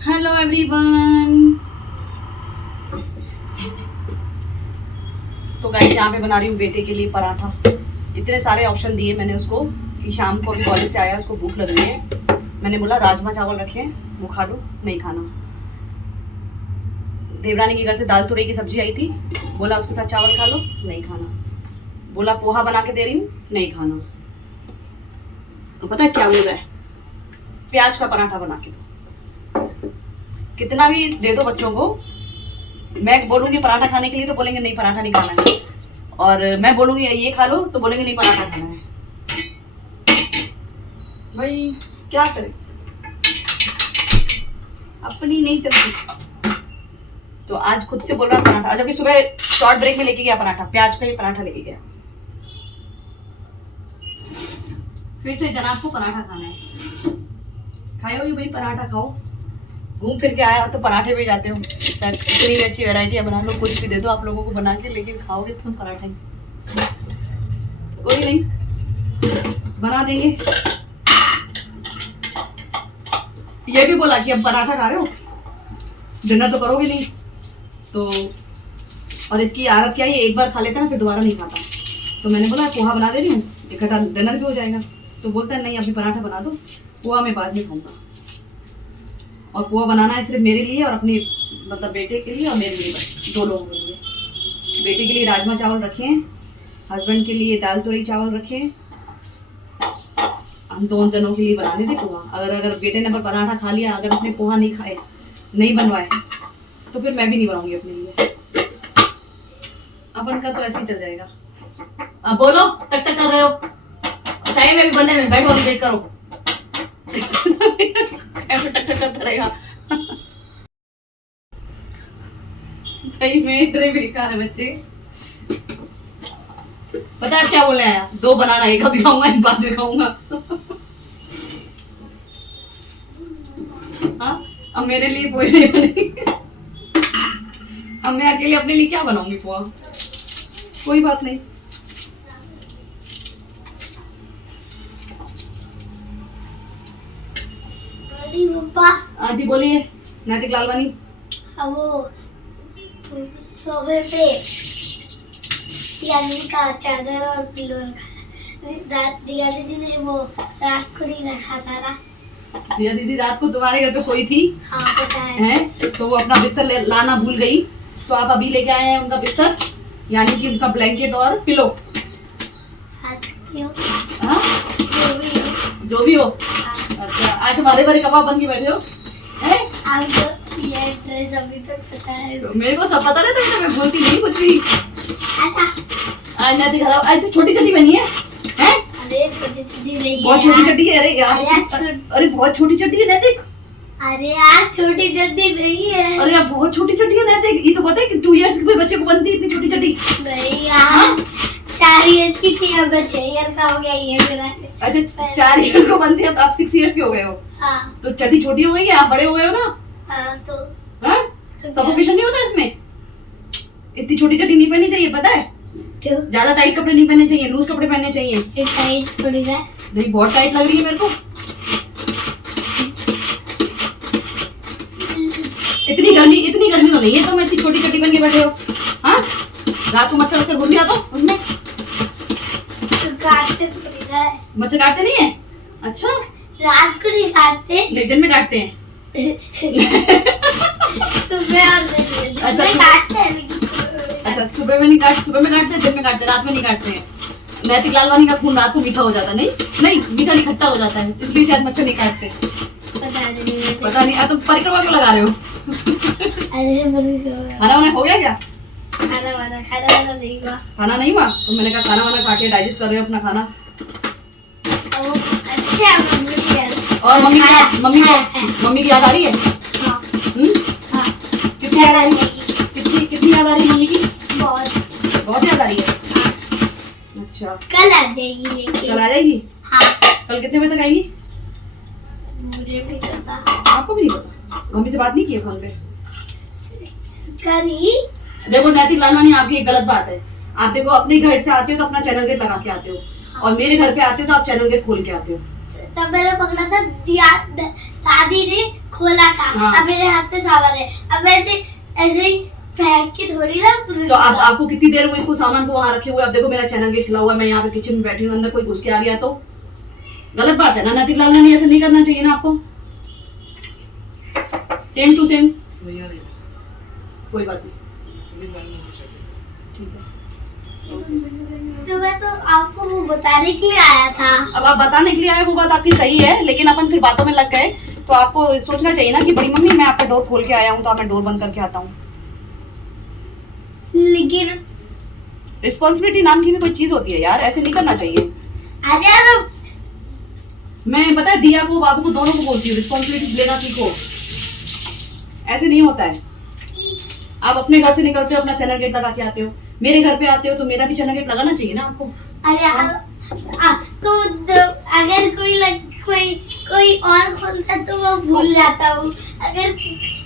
Hello everyone. तो guys यहाँ पे बना रही हूँ बेटे के लिए पराठा। इतने सारे ऑप्शन दिए मैंने उसको कि शाम को अभी कॉलेज से आया, उसको भूख लग रही है। मैंने बोला राजमा चावल रखे वो खा लो, नहीं खाना। देवरानी के घर से दाल तुरई की सब्जी आई थी, बोला उसके साथ चावल खा लो, नहीं खाना। बोला पोहा बना के दे रही हूँ, नहीं खाना। तो पता है क्या बोल रहा है, प्याज का पराठा बना के दो। कितना भी दे दो बच्चों को, मैं बोलूंगी पराठा खाने के लिए तो बोलेंगे नहीं पराठा नहीं खाना है, और मैं बोलूंगी ये खा लो तो बोलेंगे नहीं पराठा खाना है। भाई क्या करें, अपनी नहीं चलती। तो आज खुद से बोल रहा पराठा। आज अभी सुबह शॉर्ट ब्रेक में लेके गया पराठा, प्याज का ही पराठा लेके गया। फिर से जनाब को पराठा खाना है। खाओ ही भाई, पराठा खाओ। घूम फिर के आया तो पराठे भी जाते हो, इतनी अच्छी वैरायटियां बना लो, कुछ भी दे दो आप लोगों को बना के, लेकिन खाओगे तुम पराठा ही। कोई नहीं, बना देंगे। ये भी बोला कि अब पराठा खा रहे हो, डिनर तो करोगे नहीं तो। और इसकी आदत क्या है, एक बार खा लेता है ना फिर दोबारा नहीं खाता। तो मैंने बोला पोहा बना दे रही हूँ, इकट्ठा डिनर भी हो जाएगा। तो बोलता है नहीं अभी पराठा बना दो, पोहा मैं बाद में खाऊंगा। और पोहा बनाना है सिर्फ मेरे लिए और अपनी मतलब बेटे के लिए और मेरे लिए, बस 2 लोगों के लिए। बेटे के लिए राजमा चावल रखे हैं, हस्बैंड के लिए दाल तुरई चावल रखे हैं। हम 2 जनों के लिए बनाने थे पोहा। अगर बेटे ने पराठा खा लिया, अगर उसने पोहा नहीं खाए, नहीं बनवाए, तो फिर मैं भी नहीं बनाऊंगी अपने लिए। अपन का तो ऐसे ही चल जाएगा। अब बोलो, टक टक कर रहे हो, टाइम है भी बनने में, बैठो अभी वेट करो। ऐसे टक टक करता रहेगा। सही में इतने बेकार है बच्चे। पता है क्या बोले आया, 2 बनाना, एक अभी खाऊंगा एक बाद में खाऊंगा। हाँ, अब मेरे लिए पोहे नहीं बनेगी। अब मैं अकेले अपने लिए क्या बनाऊंगी पोहा। कोई बात नहीं। हाँ जी बोलिए नैतिक लालवानी। वो सोफे पे यानी का चादर और पिलो रखा। दिया दीदी ने वो रात को नहीं रखा था ना। दिया दीदी रात को तुम्हारे घर पे सोई थी। हाँ पता है। तो वो अपना बिस्तर लाना भूल गई, तो आप अभी लेके आए हैं उनका बिस्तर, यानी कि उनका ब्लैंकेट और पिलो। हाँ जो भी हो। अच्छा, आज तुम्हारे बारे कबाब बन के बैठे हो हैं? आपको ये ड्रेस अभी तक पता है? तो मेरे को सब पता रहता है, मैं बोलती नहीं कुछ भी। अच्छा आज नैतिक आज तो छोटी चड्डी बनी है हैं? अरे छोटी चड्डी नहीं है, बहुत छोटी चड्डी है। अरे यार, अरे बहुत छोटी चड्डी है नैतिक। अरे यार छोटी चड्डी नहीं है। अरे यार बहुत छोटी चड्डी है नैतिक। ये तो पता है कि 2 इयर्स के बच्चे को बनती है इतनी छोटी चड्डी। नहीं यार, 4 ईयर की थी, अब 6 ईयर का हो गया ये मेरा। अच्छा 4 इयर्स को बनती है, अब आप 6 इयर्स के हो गए हो। हाँ तो चड्डी छोटी हो गई है, आप बड़े हो गए हो ना। हाँ तो सफोकेशन नहीं होता इसमें। इतनी छोटी चड्डी नहीं पहननी चाहिए, पता है? क्यों? ज्यादा टाइट कपड़े नहीं पहनने चाहिए, लूज कपड़े पहनने चाहिए। ये टाइट थोड़ी है। नहीं बहुत टाइट लग रही है मेरे को। इतनी गर्मी तो नहीं है, तो मैं इतनी छोटी चड्डी पहन के बैठे हो। हाँ, रात को मच्छर घुस गया तो उसमें काटते थोड़ी है। मच्छर काटते नहीं है? अच्छा, रात को नहीं काटते, नहीं दिन में काटते हैं। सुबह और दिन में। अच्छा, काटते हैं अच्छा सुबह में नहीं काटते, सुबह में काटते हैं, दिन में काटते हैं, रात में नहीं काटते हैं। नैतिक लालवानी का खून रात को मीठा हो जाता है। नहीं मीठा नहीं, खट्टा हो जाता है, इसलिए शायद मच्छर नहीं काटते। पता नहीं। तुम परिक्रमा क्यों लगा रहे हो? अरे खाना वाना हो गया क्या? खाना वाना नहीं हुआ। खाना नहीं हुआ? तो मैंने कहा खाना वाना खा के डाइजेस्ट कर रहे हो अपना खाना। अच्छा और मम्मी की याद आ रही है? हाँ। कितनी याद आ रही है? कितनी याद आ रही है मम्मी की? बहुत याद आ रही है। अच्छा कल आ जाएगी लेकिन। कल आ जाएगी? हाँ। कल कितने बजे तक आएगी? मुझे भी पता। आपको भी नहीं पता? मम्मी से बात नहीं की है फोन पे? करी। देखो नैतिक लालवानी, आपकी एक गलत बात है। आप देखो अपने घर से आते हो तो अपना चैनल गेट लगा के आते हो, और मेरे घर पे आते हो तो आप चैनल गेट खोल के आते हो। तब मैंने पकड़ा था, दादी ने खोला था। हाँ। अब मेरे हाथ में सामान है, अब ऐसे ऐसे ही फेंक के थोड़ी ना। तो अब आपको कितनी देर हुई इसको सामान को वहां रखे हुए? अब देखो मेरा चैनल गेट खुला हुआ है, मैं यहाँ पे किचन में बैठी हूँ, अंदर कोई घुस के आ गया तो गलत बात है ना नैतिक लाल ने, ऐसा नहीं करना चाहिए ना आपको। सेम टू सेम, कोई बात नहीं, ठीक है। तो मैं तो आपको वो बताने के लिए आया था। अब आप बताने के लिए आए, वो बात आपकी सही है, लेकिन अपन फिर बातों में लग गए तो आपको सोचना चाहिए ना कि बड़ी मम्मी मैं आपका डोर खोल के आया हूँ तो मैं डोर बंद करके आता हूँ। लेकिन रिस्पॉन्सिबिलिटी नाम की भी कोई चीज होती है यार, ऐसे नहीं करना चाहिए। अरे यार, मैं पता है दिया को बाबू को दोनों को बोलती हूँ रिस्पॉन्सिबिलिटी लेना सीखो, ऐसे नहीं होता है। आप अपने घर से निकलते हो अपना चैनल गेट लगा के आते हो, मेरे घर पे आते हो तो मेरा भी चैनल गेट लगाना चाहिए ना आपको। अरे यार, अगर कोई और खोलता तो वो भूल जाता हूँ। अगर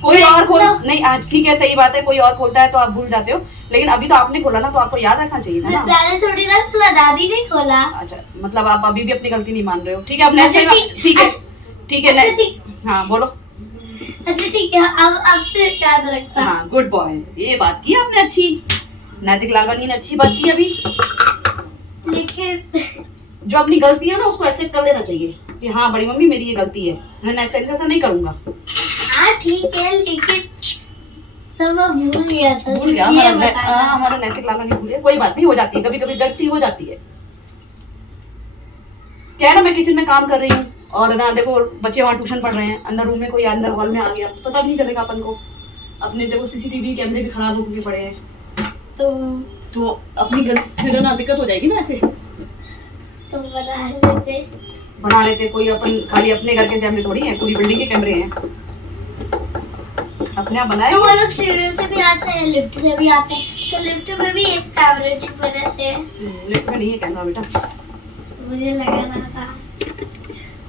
कोई और खोल नहीं, ठीक है सही बात है, कोई और खोलता है तो आप भूल जाते हो, लेकिन अभी तो आपने खोला ना तो आपको याद रखना चाहिए था ना। मैंने थोड़ी ना खोला, दादी ने खोला। अच्छा, मतलब आप अभी भी अपनी गलती नहीं मान रहे हो। ठीक है, अब नेक्स्ट टाइम, ठीक है ठीक है नेक्स्ट, हाँ बोलो। अच्छा ठीक है, अब से याद रखता। हाँ गुड बॉय, ये बात की आपने अच्छी, नैतिक लालवानी ने अच्छी बात की अभी। लेकिन जो अपनी गलती है ना उसको एक्सेप्ट कर लेना चाहिए कि हाँ बड़ी मम्मी मेरी ये गलती है, मैं नेक्स्ट टाइम से ऐसा नहीं करूंगा। हाँ ठीक है, लेकिन तो मैं भूल गया था। भूल गया हमारा नैतिक लालवानी भूल गया, कोई बात नहीं, हो जाती है कभी कभी, गलती हो जाती है। क्या है ना, मैं किचन में काम कर रही हूँ और ना देखो बच्चे वहाँ ट्यूशन पढ़ रहे हैं, अंदर रूम में कोई अंदर हॉल में आ गया, पता भी नहीं चलेगा अपन को। अपने देखो सीसीटीवी कैमरे भी खराब होके पड़े हैं, तो अपनी गलती फिर ना दिक्कत हो जाएगी ना। ऐसे तो बना लेते कोई, अपन खाली अपने घर के कैमरे थोड़ी हैं, पूरी बिल्डिंग के कैमरे हैं, अपने आप बनाए। तो वो लोग सीढ़ियों से भी आते हैं, लिफ्ट से भी आते हैं, तो लिफ्ट में भी एक कैमरे छुपे रहते हैं। लिफ्ट में नहीं है कैमरा बेटा, मुझे लगा रहा था।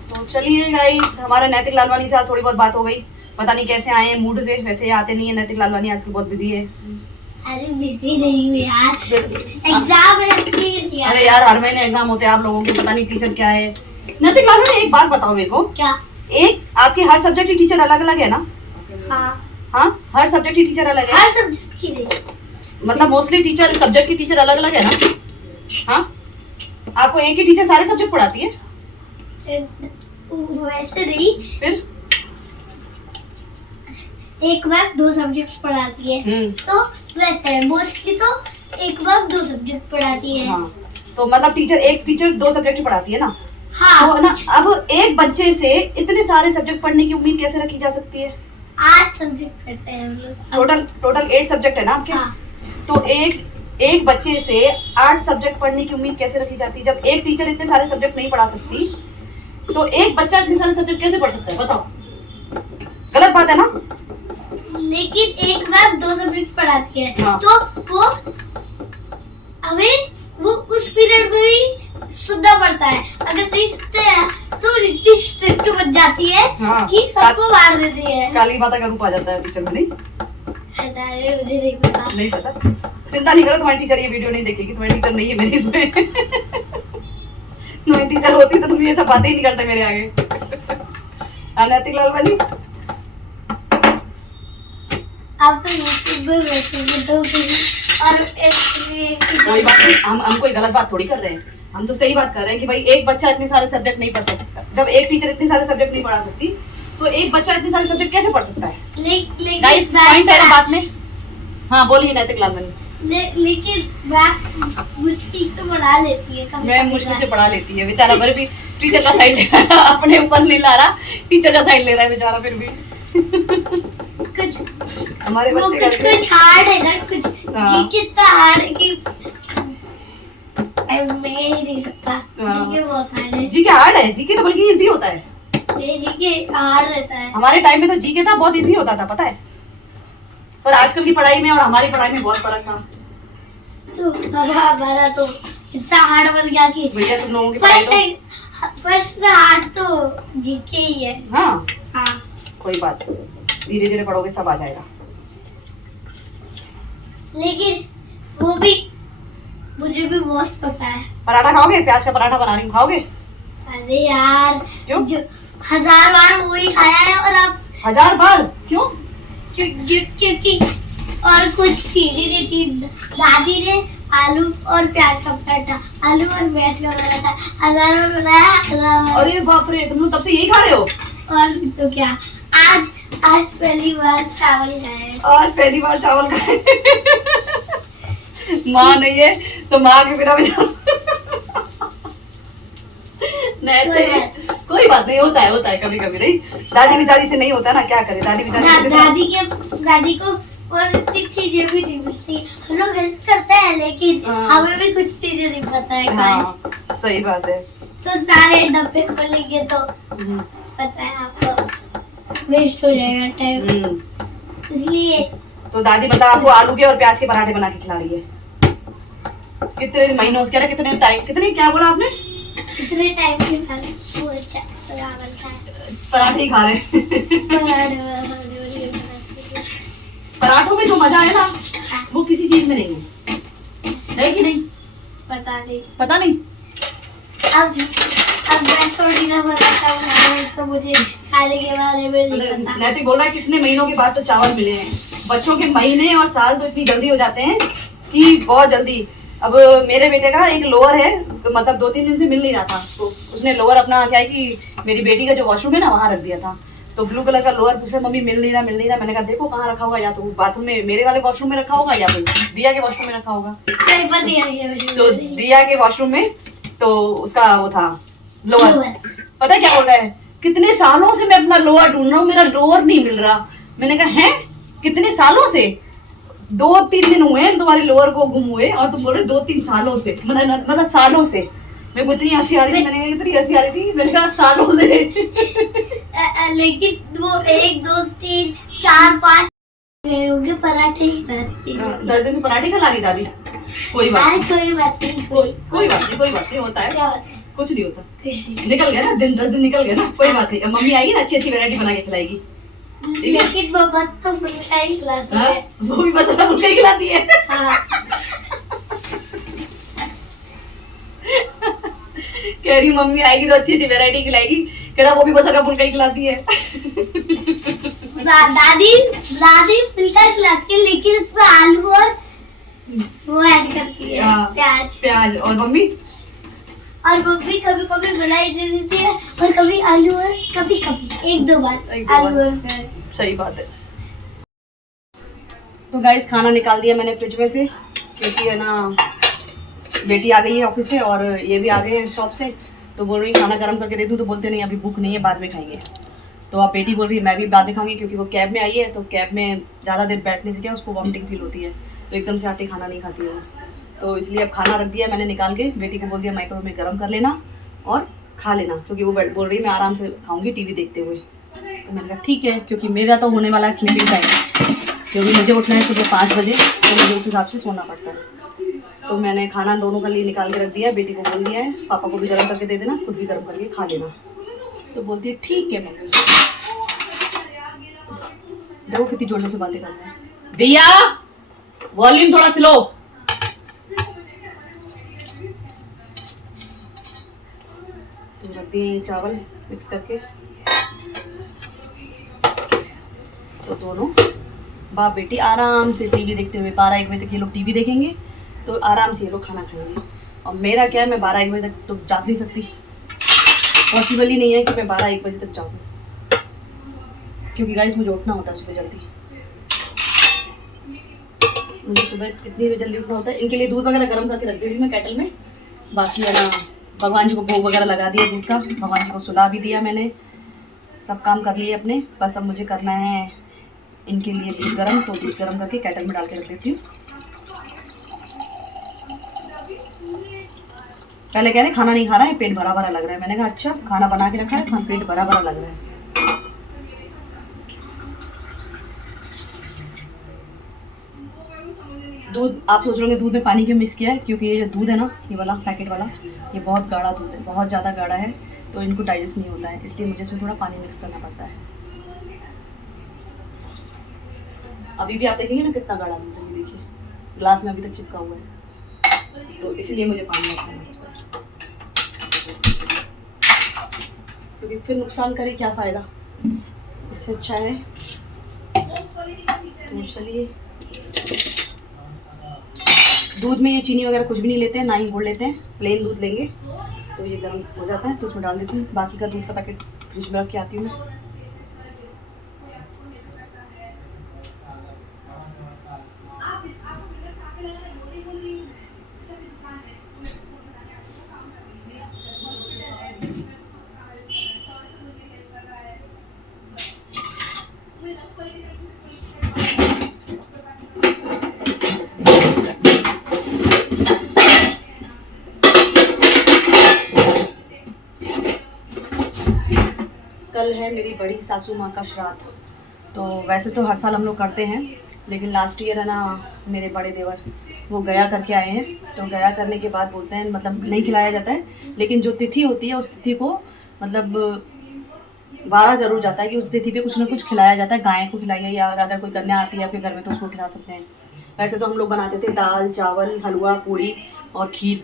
तो चलिए गाइस, हमारे नैतिक लालवानी से आज थोड़ी बहुत बात हो गई, पता नहीं कैसे आए हैं मूड से, वैसे आते नहीं है नैतिक लालवानी, आजकल बहुत बिजी है। अरे बिजी नहीं हूँ यार, एग्जाम है इसलिए। अरे यार हर महीने एग्जाम होते हैं आप लोगों के, पता नहीं टीचर क्या है। नैतिक लालवानी एक बात बताओ मेरे को, क्या? एक आपके हर सब्जेक्ट की टीचर अलग अलग है ना? हाँ हाँ, हर सब्जेक्ट की टीचर अलग है, हर सब्जेक्ट की नहीं, मतलब मोस्टली टीचर सब्जेक्ट की टीचर अलग अलग है ना? हाँ, आपको एक ही टीचर सारे सब्जेक्ट पढ़ाती है? वैसे नहीं, फिर एक मैम 2 सब्जेक्ट पढ़ाती है, तो वैसे मोस्टली तो एक मैम 2 सब्जेक्ट पढ़ाती है। हाँ, तो मतलब एक टीचर 2 सब्जेक्ट पढ़ाती है ना? हाँ। तो ना अब एक बच्चे से इतने सारे सब्जेक्ट पढ़ने की उम्मीद कैसे रखी जा सकती है? 8 सब्जेक्ट पढ़ते हैं हम लोग। टोटल 8 सब्जेक्ट है ना आपके? हाँ। तो एक बच्चे से 8 सब्जेक्ट पढ़ने की उम्मीद कैसे रखी जाती है? जब एक टीचर इतने सारे सब्जेक्ट नहीं पढ़ा सकती तो एक बच्चा इतने सारे सब्जेक्ट कैसे पढ़ सकता है? बताओ, गलत बात है ना? लेकिन एक मैम 2 सब्जेक्ट पढ़ाती है। हाँ। तो वो उस पीरियड में भी सुनना पड़ता है, अगर नहीं सुनते हैं तो इतनी स्ट्रिक्ट बन जाती है। हाँ। कि सबको मार देती है। काली माता का रूप आ जाता है टीचर में, नहीं? अरे मुझे नहीं पता। नहीं पता, चिंता नहीं करो, तुम्हारी टीचर ये वीडियो नहीं देखेगी, तुम्हारी टीचर नहीं है मेरी इसमें। तुम्हारी टीचर होती तो तुम ये सब बातें ही नहीं करते मेरे आगे। नैतिक लालवानी आप तो यूट्यूब में वैसे और कोई बात नहीं, हम कोई गलत बात थोड़ी कर रहे हैं, हम तो सही बात कर रहे हैं कि भाई एक बच्चा इतने सारे सब्जेक्ट नहीं पढ़ सकता। जब एक टीचर इतने सारे सब्जेक्ट नहीं पढ़ा सकती तो एक बच्चा इतने सारे सब्जेक्ट कैसे पढ़ सकता है? गाइस पॉइंट है ना बात में। हाँ बोलिए नैतिक लालवानी। लेकिन मैथ मुश्किल से पढ़ा लेती है, मैं मुश्किल से पढ़ा लेती है बेचारा, फिर भी टीचर का साइड ले रहा है, अपने ऊपर नहीं ला रहा, टीचर का साइड ले रहा है बेचारा फिर भी। कुछ हमारे वो बच्चे कुछ हार्ड है ना, कुछ हाँ। जी कितना हार्ड है कि मैं ही नहीं सकता। हाँ। जी के बहुत हार्ड है। जीके हार्ड है, जीके तो बल्कि इजी होता है। ये जी के हार्ड रहता है। हमारे टाइम में तो जीके था बहुत इजी होता था, पता है, पर आजकल की पढ़ाई में और हमारी पढ़ाई में बहुत फर्क था। तो हमारा तो इतना हार्ड बन गया कि भैया तुम लोगों की पढ़ाई फर्स्ट हार्ड तो जीके ही है। हाँ हाँ कोई बात, धीरे धीरे पढ़ोगे सब आ जाएगा। लेकिन वो भी मुझे भी बहुत पता है। पराठा खाओगे? प्याज का पराठा बना रही हूँ, खाओगे? अरे अरे यार, क्यों? जो 1000 बार वो ही खाया है और अब 1000 बार क्यों? क्योंकि और कुछ चीजें नहीं थी। दादी ने आलू और प्याज का पराठा, आलू और प्याज का पराठा 1000 बार बनाया, 1000 बार। अरे बाप रे, तुम लोग तब से यही खा रहे हो? और तो क्या, आज आज पहली बार चावल खाए। आज पहली बार चावल खाए। माँ नहीं है तो माँ के बिना भी कोई बात नहीं, होता है कभी कभी। नहीं, दादी बेचारी से नहीं होता ना, क्या करे दादी बेचारी। दादी को और इतनी चीजें भी नहीं मिलती। हम लोग हेल्प करते हैं लेकिन हमें भी कुछ चीजें नहीं पता है। हाँ, सही बात है। तो सारे डब्बे खोलेंगे तो पता है आपको वेस्ट हो जाएगा टाइम, इसलिए। तो दादी बता आपको आलू के और प्याज के पराठे बना के खिला रही है। कितने महीनों से, कितने टाइम, कितने, क्या बोला आपने? कितने टाइम के पराठे ही खा रहे हैं। पराठों में जो मजा है ना वो किसी चीज में नहीं है कि नहीं? पता नहीं। अब मैं थोड़ी ना बताता हूँ तो मुझे खाने के बारे में नहीं पता। नैतिक बोल रहा है कितने महीनों के बाद तो चावल मिले हैं। बच्चों के महीने और साल तो इतनी जल्दी हो जाते हैं कि बहुत जल्दी। अब मेरे बेटे का एक लोअर है, तो मतलब 2-3 दिन से मिल नहीं रहा था, तो उसने लोअर अपना क्या है कि मेरी बेटी का जो वॉशरूम है ना वहाँ रख दिया था। तो ब्लू कलर का लोअर पूछ रहा मम्मी मिल नहीं रहा। मैंने कहा देखो कहाँ रखा होगा, या तो बाथरूम में मेरे वाले वॉशरूम में रखा होगा या फिर दिया के वॉशरूम में रखा होगा। तो दिया के वॉशरूम में तो उसका वो था लोअर। पता है क्या बोल रहा है, कितने सालों से मैं अपना लोअर ढूंढ रहा हूँ, मेरा लोअर नहीं मिल रहा। मैंने कहा है कितने सालों से? 2-3 दिन हुए हैं तुम्हारे लोअर को गुम हुए और तुम बोल रहे 2-3 सालों से, मतलब सालों से। मेरे को इतनी हंसी आ रही थी, मैंने कहा इतनी हंसी आ रही थी, मैंने कहा सालों से। लेकिन वो 1, 2, 3, 4, 5 होंगे पराठे ही खाती थी। 10 दिन तो पराठे खा ली दादी। कोई बात नहीं, कोई बात नहीं, कोई बात नहीं, होता है, क्या बात कुछ नहीं होता। निकल गया ना दिन, 10 दिन निकल गया ना, कोई बात नहीं। मम्मी आएगी ना अच्छी वैरायटी बना के खिलाएगी। लेकिन वो बस तो फुल्का ही खिलाती है। वो भी बस फुल्का ही खिलाती है। कह रही मम्मी आएगी तो अच्छी वैरायटी खिलाएगी, कह रहा वो भी बस फुल्का ही खिलाती है। दादी फुल्का खिलाती है लेकिन उसमें आलू और वो ऐड करती है, प्याज। और मम्मी कभी कभी मलाई दे देती है और कभी आलू और कभी 1-2 बार आलू और प्याज। सही बात है। तो गाइस खाना निकाल दिया मैंने फ्रिज में से, क्योंकि है ना बेटी आ गई है ऑफिस से और ये भी आ गए हैं शॉप से। तो बोल रही खाना गर्म करके दे दूँ, तो बोलते नहीं अभी भूख नहीं है, बाद में खाएंगे। तो अब बेटी बोल रही है मैं भी बाद में खाऊंगी, क्योंकि वो कैब में आई है। तो कैब में ज़्यादा देर बैठने से क्या उसको वॉमिटिंग फील होती है, तो एकदम से आते खाना नहीं खाती है। तो इसलिए अब खाना रख दिया मैंने निकाल के, बेटी को बोल दिया माइक्रोवेव में गर्म कर लेना और खा लेना, क्योंकि वो बोल रही मैं आराम से खाऊंगी टीवी देखते हुए। तो मैंने कहा ठीक है, क्योंकि मेरा तो होने वाला है स्लीपिंग टाइम, क्योंकि मुझे उठना है सुबह 5 बजे, तो मुझे उस हिसाब से सोना पड़ता है। तो मैंने खाना दोनों के लिए निकाल के रख दिया है, बेटी को बोल दिया है पापा को भी गर्म करके दे देना, खुद भी गर्म करके खा लेना। तो बोलती है ठीक है मम्मी। देखो कितनी जोरों से बातें कर रहे हैं। दिया वॉल्यूम थोड़ा स्लो। तो रख दिए चावल मिक्स करके। तो दोनों बाप बेटी आराम से टीवी देखते हुए 12-1 बजे तक ये लोग टीवी देखेंगे, तो आराम से ये लोग खाना खाएंगे। और मेरा क्या है, मैं 12-1 बजे तक तो जाग नहीं सकती, पॉसिबल ही नहीं है कि मैं 12-1 बजे तक जाऊँ, क्योंकि गाइस मुझे उठना होता है सुबह जल्दी। मुझे सुबह कितनी बजे जल्दी उठना होता है। इनके लिए दूध वगैरह गर्म करके रख दी मैं केटल में। बाकी है ना भगवान जी को भोग वगैरह लगा दिया दूध का, भगवान जी को सुला भी दिया मैंने, सब काम कर लिए अपने। बस अब मुझे करना है इनके लिए दूध गर्म, तो दूध गर्म करके केटल में डाल के रख देती हूँ। पहले कह रहे खाना नहीं खा रहा है, पेट भरा भरा लग रहा है। मैंने कहा अच्छा खाना बना के रखा है, पेट भरा भरा लग रहा है। दूध आप सोच रहे होंगे दूध में पानी क्यों मिक्स किया है, क्योंकि ये जो दूध है ना, ये वाला पैकेट वाला, ये बहुत गाढ़ा दूध है, बहुत ज़्यादा गाढ़ा है, तो इनको डाइजेस्ट नहीं होता है, इसलिए मुझे इसमें थोड़ा पानी मिक्स करना पड़ता है। अभी भी आप देखेंगे ना कितना गाढ़ा दूध है, ये देखिए ग्लास में अभी तक चिपका हुआ है, तो इसलिए मुझे पानी रखना पड़ता है। क्योंकि फिर नुकसान करे क्या फ़ायदा, इससे अच्छा है। तो चलिए, दूध में ये चीनी वगैरह कुछ भी नहीं लेते हैं, ना ही गुड़ लेते हैं, प्लेन दूध लेंगे। तो ये गर्म हो जाता है तो उसमें डाल देती हूँ। बाकी का दूध का पैकेट फ्रिज में रख के आती हूँ मैं। कल है मेरी बड़ी सासू माँ का श्राद्ध। तो वैसे तो हर साल हम लोग करते हैं, लेकिन लास्ट ईयर है ना, मेरे बड़े देवर वो गया करके आए हैं। तो गया करने के बाद बोलते हैं मतलब नहीं खिलाया जाता है, लेकिन जो तिथि होती है उस तिथि को मतलब 12 ज़रूर जाता है कि उस तिथि पे कुछ ना कुछ खिलाया जाता है। गाय को खिलाइए, या अगर कोई कन्या आती है आपके घर में तो उसको खिला सकते हैं। वैसे तो हम लोग बनाते थे दाल चावल हलवा पूड़ी और खीर,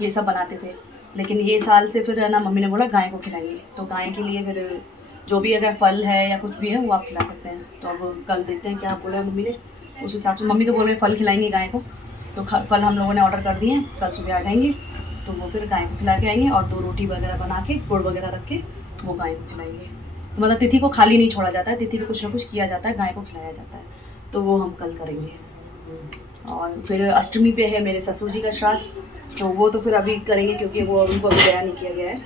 ये सब बनाते थे। लेकिन ये साल से फिर है ना, मम्मी ने बोला गाय को खिलाइए। तो गाय के लिए फिर जो भी अगर फल है या कुछ भी है वो आप खिला सकते हैं। तो अब कल देखते हैं क्या बोला मम्मी ने, उस हिसाब से। मम्मी तो बोल रहे फल खिलाएंगे गाय को, तो फल हम लोगों ने ऑर्डर कर दिए हैं, कल सुबह आ जाएंगे। तो वो फिर गाय को खिला के आएंगे और 2 रोटी वगैरह बना के गुड़ वगैरह रख के वो गाय को खिलाएंगे। तो मतलब तिथि को खाली नहीं छोड़ा जाता है, तिथि पे कुछ ना कुछ किया जाता है, गाय को खिलाया जाता है। तो वो हम कल करेंगे। और फिर अष्टमी पे है मेरे ससुर जी का श्राद्ध, तो वो तो फिर अभी करेंगे क्योंकि वो उनको अभी गया नहीं किया गया है।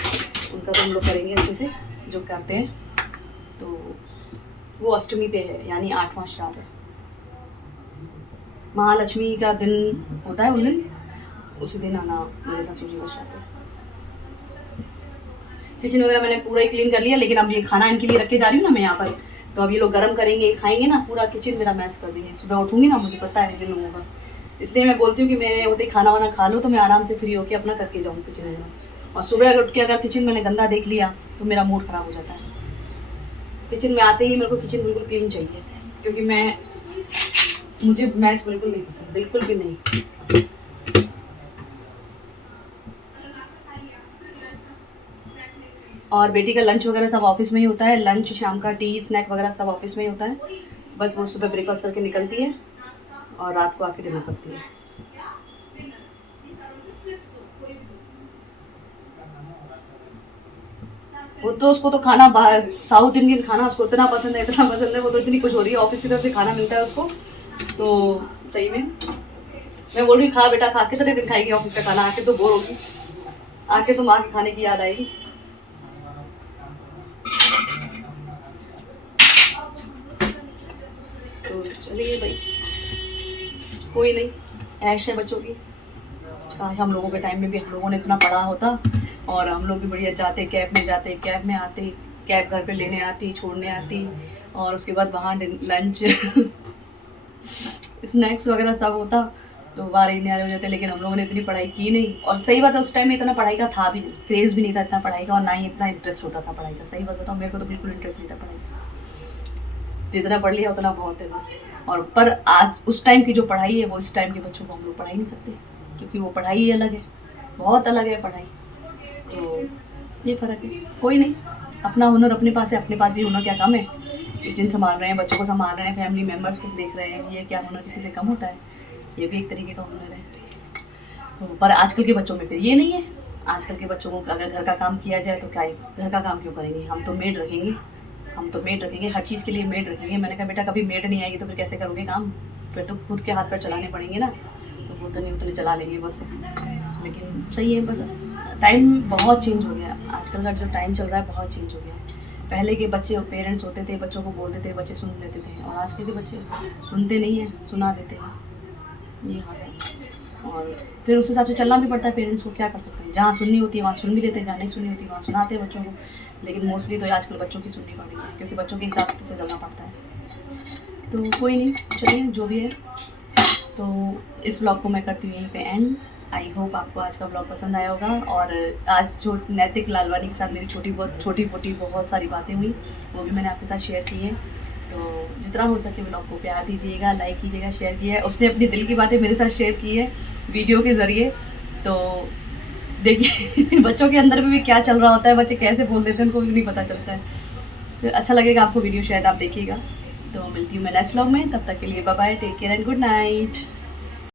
उनका तो हम लोग करेंगे अच्छे से जो करते हैं। तो वो अष्टमी पे है, यानी 8वां श्राद्ध है। महालक्ष्मी का दिन होता है उस दिन, उसी दिन आना मेरे ससुर जी का श्राद्ध है। किचन वगैरह मैंने पूरा ही क्लीन कर लिया, लेकिन अब ये खाना इनके लिए रख के जा रही हूँ ना मैं यहाँ पर। तो अब ये लोग गर्म करेंगे, खाएंगे ना, पूरा किचन मेरा मैस कर देंगे। सुबह उठूँगी ना, मुझे पता है जिन लोगों का, इसलिए मैं बोलती हूँ कि मेरे होते खाना वाना खा लो तो मैं आराम से फ्री होकर अपना करके जाऊँ किचन में। और सुबह अगर उठ के अगर किचन मैंने गंदा देख लिया तो मेरा मूड ख़राब हो जाता है। किचन में आते ही मेरे को किचन बिल्कुल क्लीन चाहिए, क्योंकि मुझे मैस बिल्कुल नहीं पसंद, बिल्कुल भी नहीं। और बेटी का लंच वगैरह सब ऑफिस में ही होता है। लंच, शाम का टी, स्नैक वगैरह सब ऑफिस में ही होता है। बस वो सुबह ब्रेकफास्ट करके निकलती है और रात को आके डिनर करती है। वो तो उसको तो खाना बाहर साउथ इंडियन खाना उसको इतना पसंद है, इतना पसंद है। वो तो इतनी खुश हो रही है, ऑफिस की तरफ से खाना मिलता है उसको। तो सही में मैं बोल रही खा बेटा खा, कितने दिन खाएगी ऑफिस का खाना, आके तो बोर होगी, आके तो माँ के खाने की याद आएगी। तो चलिए भाई, कोई नहीं, ऐश है बच्चों की। काश हम लोगों के टाइम में भी हम लोगों ने इतना पढ़ा होता और हम लोग भी बढ़िया जाते, कैब में जाते, कैब में आते, कैब घर पे लेने आती, छोड़ने आती, और उसके बाद वहाँ लंच स्नैक्स वगैरह सब होता, तो बारह न्यारे हो जाते। लेकिन हम लोगों ने इतनी पढ़ाई की नहीं। और सही बात है, उस टाइम में इतना पढ़ाई का था भी नहीं, क्रेज़ भी नहीं था इतना पढ़ाई का, और ना ही इतना इंटरेस्ट होता था पढ़ाई का। सही बात बताऊँ, मेरे को तो बिल्कुल इंटरेस्ट नहीं था पढ़ाई का। जितना पढ़ लिया उतना बहुत है बस। और पर आज उस टाइम की जो पढ़ाई है वो इस टाइम के बच्चों को हम लोग पढ़ा ही नहीं सकते, क्योंकि वो पढ़ाई ही अलग है, बहुत अलग है पढ़ाई। तो ये फ़र्क है। कोई नहीं, अपना हुनर अपने पास है, अपने पास भी हुनर क्या कम है। किचन संभाल रहे हैं, बच्चों को संभाल रहे हैं, फैमिली मेम्बर्स को देख रहे हैं, ये क्या हुनर किसी से कम होता है? ये भी एक तरीके का हुनर है। तो पर आजकल के बच्चों में फिर ये नहीं है। आजकल के बच्चों को अगर घर का काम किया जाए तो क्या है, घर का काम क्यों करेंगे, हम तो मेड रखेंगे, हम तो मेड रखेंगे, हर चीज़ के लिए मेड रखेंगे। मैंने कहा बेटा कभी मेड नहीं आएगी तो फिर कैसे करोगे काम, फिर तो खुद के हाथ पर चलाने पड़ेंगे ना। तो बोलते नहीं उतने चला लेंगे बस। लेकिन सही है, बस टाइम बहुत चेंज हो गया। आजकल का जो टाइम चल रहा है बहुत चेंज हो गया है। पहले के बच्चे पेरेंट्स होते थे, बच्चों को बोलते थे, बच्चे सुन लेते थे, और आजकल के बच्चे सुनते नहीं हैं, सुना देते हैं। ये हाल है। और फिर उस हिसाब से चलना भी पड़ता है पेरेंट्स को, क्या कर सकते हैं। जहाँ सुननी होती है वहाँ सुन भी लेते हैं, जहाँ नहीं सुननी होती है वहाँ सुनाते हैं बच्चों को। लेकिन मोस्टली तो आजकल बच्चों की सुननी पड़ रही है, क्योंकि बच्चों के हिसाब से चलना पड़ता है। तो कोई नहीं, चलिए जो भी है। तो इस व्लॉग को मैं करती हूँ यहीं पे एंड। आई होप आपको आज का व्लॉग पसंद आया होगा। और आज जो नैतिक लालवानी के साथ मेरी छोटी मोटी बहुत सारी बातें हुई, वो भी मैंने आपके साथ शेयर की हैं। तो जितना हो सके व्लॉग को प्यार दीजिएगा, लाइक कीजिएगा, शेयर किया है। उसने अपनी दिल की बातें मेरे साथ शेयर की है वीडियो के ज़रिए। तो देखिए बच्चों के अंदर में भी क्या चल रहा होता है, बच्चे कैसे बोल देते हैं उनको भी नहीं पता चलता है। तो अच्छा लगेगा आपको वीडियो, शायद आप देखिएगा। तो मिलती हूँ मैं नेक्स्ट व्लॉग में, तब तक के लिए bye bye, take care and good night.